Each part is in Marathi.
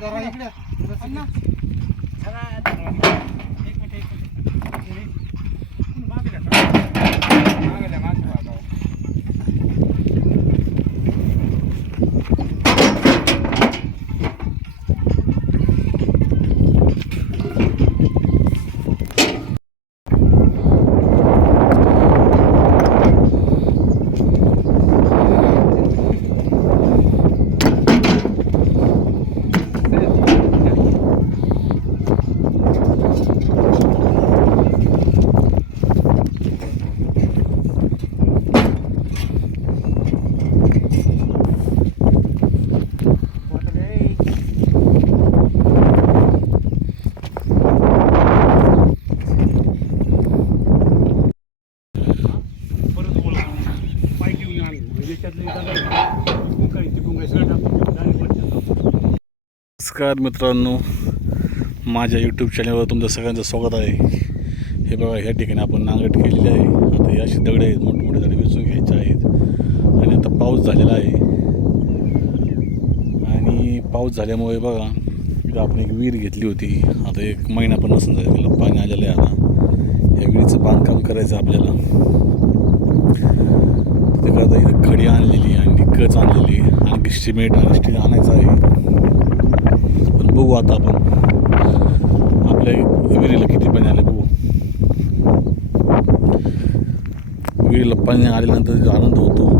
जरा इकडे. अण्णा. परत नमस्कार मित्रांनो माझ्या यूट्यूब चॅनलवर तुमचं सगळ्यांचं स्वागत आहे. हे बघा ह्या ठिकाणी आपण नांगट केलेली आहे. आता हे अशी दगडे आहेत मोठमोठे दगडे वेचून घ्यायचे आहेत. आणि आता पाऊस झालेला आहे. आणि पाऊस झाल्यामुळे बघा इथं आपण एक विहीर घेतली होती. आता एक महिना पण नसून झाला त्याला पाणी आलेलं आहे आता. या विहिरीचं बांधकाम करायचं आपल्याला. करता इथं खडी आणलेली आणि कच आणलेली आणखी सिमेंट आणि स्टील आणायचं आहे. पण बघू आता आपण. आपल्या विहिरीला किती पाणी आलं बघू. विहिरीला पाणी आल्यानंतर जो आनंद होतो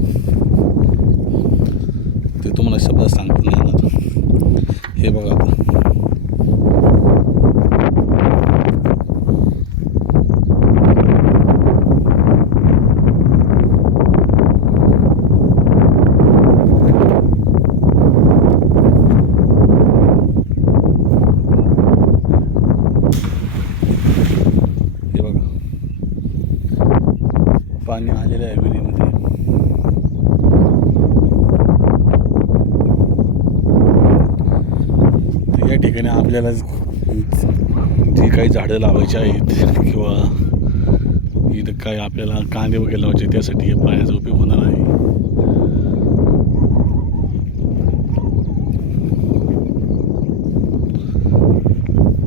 ते तुम्हाला शब्दात सांगता नाही येणार हे बघा आता हे बघा पाणी आलेलं आहे विहिरीमध्ये. तर या ठिकाणी आपल्याला जी काही झाडं लावायची आहेत किंवा इथं काय आपल्याला कांदे वगैरे लावायचे त्यासाठी पाण्याचा उपयोग होणार आहे.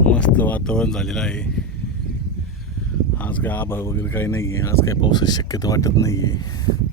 मस्त वातावरण झालेलं आहे. आज काय आभाळ वगैरे काही नाही आहे आज काही पावसाची शक्यता वाटत नाही आहे